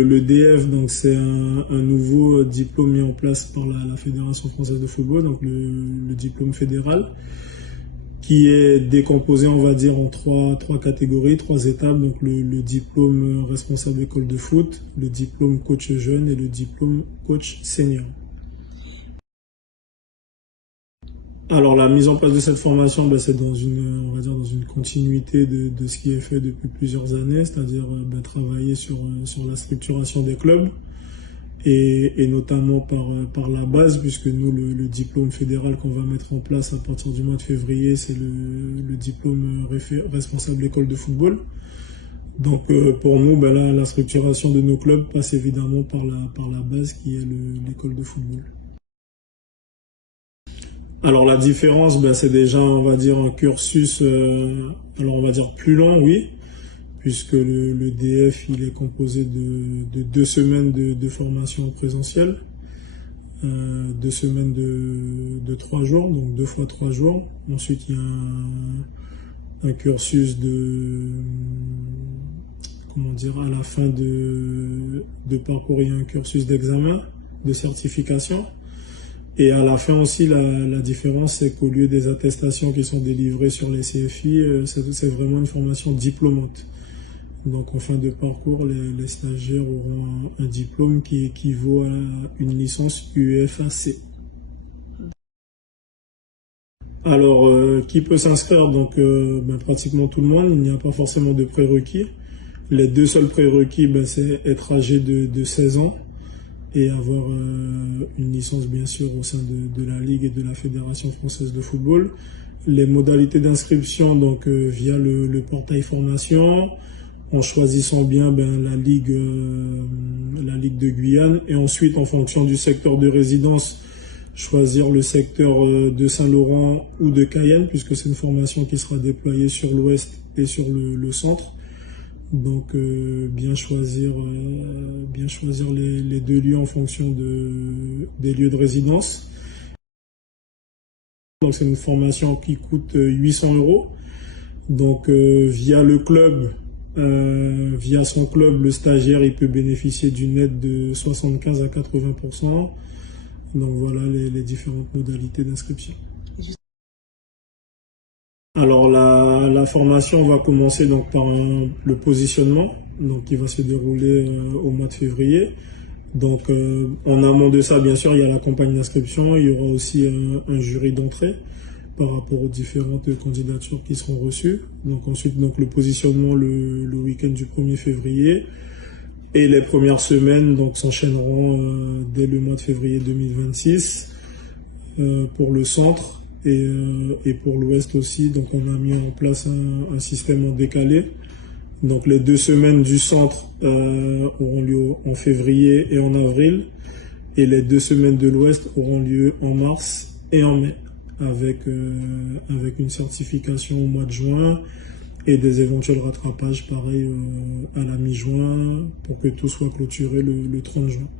Le DF, donc c'est un nouveau diplôme mis en place par la Fédération française de football, donc le diplôme fédéral, qui est décomposé, on va dire, en trois catégories, trois étapes. Donc le diplôme responsable d'école de foot, le diplôme coach jeune et le diplôme coach senior. Alors la mise en place de cette formation, c'est dans on va dire dans une continuité de ce qui est fait depuis plusieurs années, c'est-à-dire travailler sur la structuration des clubs et notamment par la base, puisque nous le diplôme fédéral qu'on va mettre en place à partir du mois de février, c'est le diplôme responsable d'école de football. Donc pour nous, là, la structuration de nos clubs passe évidemment par la base qui est l'école de football. Alors la différence, c'est déjà, on va dire, un cursus, alors on va dire plus long, oui, puisque le DF, il est composé de 2 semaines de formation présentielle, 2 semaines de 3 jours, donc 2 fois 3 jours. Ensuite, il y a un cursus comment dire, à la fin de parcours, il y a un cursus d'examen, de certification. Et à la fin aussi, la différence, c'est qu'au lieu des attestations qui sont délivrées sur les CFI, c'est vraiment une formation diplômante. Donc en fin de parcours, les stagiaires auront un diplôme qui équivaut à une licence UEFAC. Alors, qui peut s'inscrire? Donc pratiquement tout le monde, il n'y a pas forcément de prérequis. Les 2 seuls prérequis, c'est être âgé de 16 ans. Et avoir une licence bien sûr au sein de la Ligue et de la Fédération française de football. Les modalités d'inscription, donc via le portail formation, en choisissant bien la Ligue de Guyane, et ensuite en fonction du secteur de résidence, choisir le secteur de Saint-Laurent ou de Cayenne, puisque c'est une formation qui sera déployée sur l'ouest et sur le centre. Donc bien choisir les 2 lieux en fonction des lieux de résidence. Donc c'est une formation qui coûte 800 €. Donc via le club, via son club, le stagiaire il peut bénéficier d'une aide de 75 à 80%. Donc voilà les différentes modalités d'inscription. Alors la formation va commencer donc par le positionnement, donc qui va se dérouler au mois de février. Donc en amont de ça, bien sûr, il y a la campagne d'inscription, il y aura aussi un jury d'entrée par rapport aux différentes candidatures qui seront reçues. Donc ensuite, le positionnement le week-end du 1er février. Et les premières semaines s'enchaîneront dès le mois de février 2026 pour le centre. Et pour l'Ouest aussi, donc on a mis en place un système en décalé. Donc les 2 semaines du centre auront lieu en février et en avril, et les 2 semaines de l'Ouest auront lieu en mars et en mai, avec une certification au mois de juin et des éventuels rattrapages pareil à la mi-juin pour que tout soit clôturé le 30 juin.